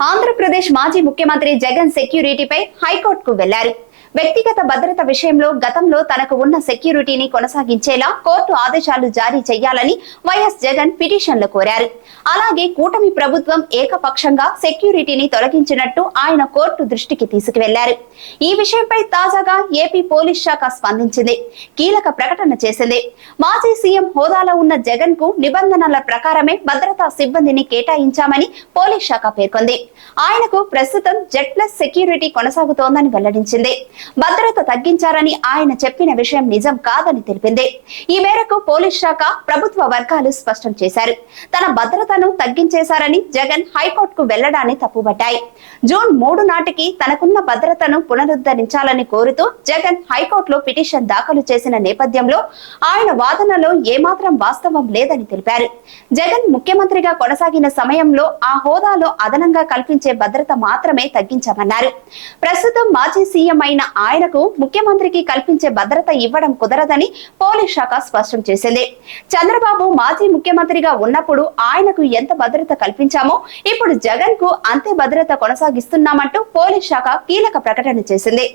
ఆంధ్రప్రదేశ్ మాజీ ముఖ్యమంత్రి జగన్ సెక్యూరిటీపై హైకోర్టుకు వెళ్లారు. వ్యక్తిగత భద్రత విషయంలో గతంలో తనకు ఉన్న సెక్యూరిటీని కొనసాగించేలా కోర్టు ఆదేశాలు జారీ చేయాలని వైఎస్ జగన్ పిటిషన్లో కోరారు. అలాగే కూటమి ప్రభుత్వం ఏకపక్షంగా సెక్యూరిటీని తొలగించినట్టు ఆయన కోర్టు దృష్టికి తీసుకువెళ్లారు. ఈ విషయంపై తాజాగా ఏపీ పోలీస్ శాఖ స్పందించింది, కీలక ప్రకటన చేసింది. మాజీ సీఎం హోదాలో ఉన్న జగన్ కు నిబంధనల ప్రకారమే భద్రతా సిబ్బందిని కేటాయించామని పోలీస్ శాఖ పేర్కొంది. ఆయనకు ప్రస్తుతం Z+ సెక్యూరిటీ కొనసాగుతోందని వెల్లడించింది. భద్రత తగ్గించారని ఆయన చెప్పిన విషయం నిజం కాదని తెలిపింది. ఈ మేరకు పోలీస్ శాఖ ప్రభుత్వ వర్గాలు స్పష్టం చేశారు. తన భద్రతను తగ్గించేశారని జగన్ హైకోర్టుకు వెళ్లడాన్ని తప్పుబట్టాయి. జూన్ 3 నాటికి తనకున్న భద్రతను పునరుద్ధరించాలని కోరుతూ జగన్ హైకోర్టులో పిటిషన్ దాఖలు చేసిన నేపథ్యంలో ఆయన వాదనలో ఏమాత్రం వాస్తవం లేదని తెలిపారు. జగన్ ముఖ్యమంత్రిగా కొనసాగిన సమయంలో ఆ హోదాలో అదనంగా కల్పించే భద్రత మాత్రమే తగ్గించామన్నారు. ప్రస్తుతం మాజీ సీఎం అయిన ఆయనకు ముఖ్యమంత్రికి కల్పించే భద్రత ఇవ్వడం కుదరదని పోలీస్ శాఖ స్పష్టం చేసింది. చంద్రబాబు మాజీ ముఖ్యమంత్రిగా ఉన్నప్పుడు ఆయనకు ఎంత భద్రత కల్పించామో ఇప్పుడు జగన్ కు అంతే భద్రత కొనసాగిస్తున్నామంటూ పోలీస్ శాఖ కీలక ప్రకటన చేసింది.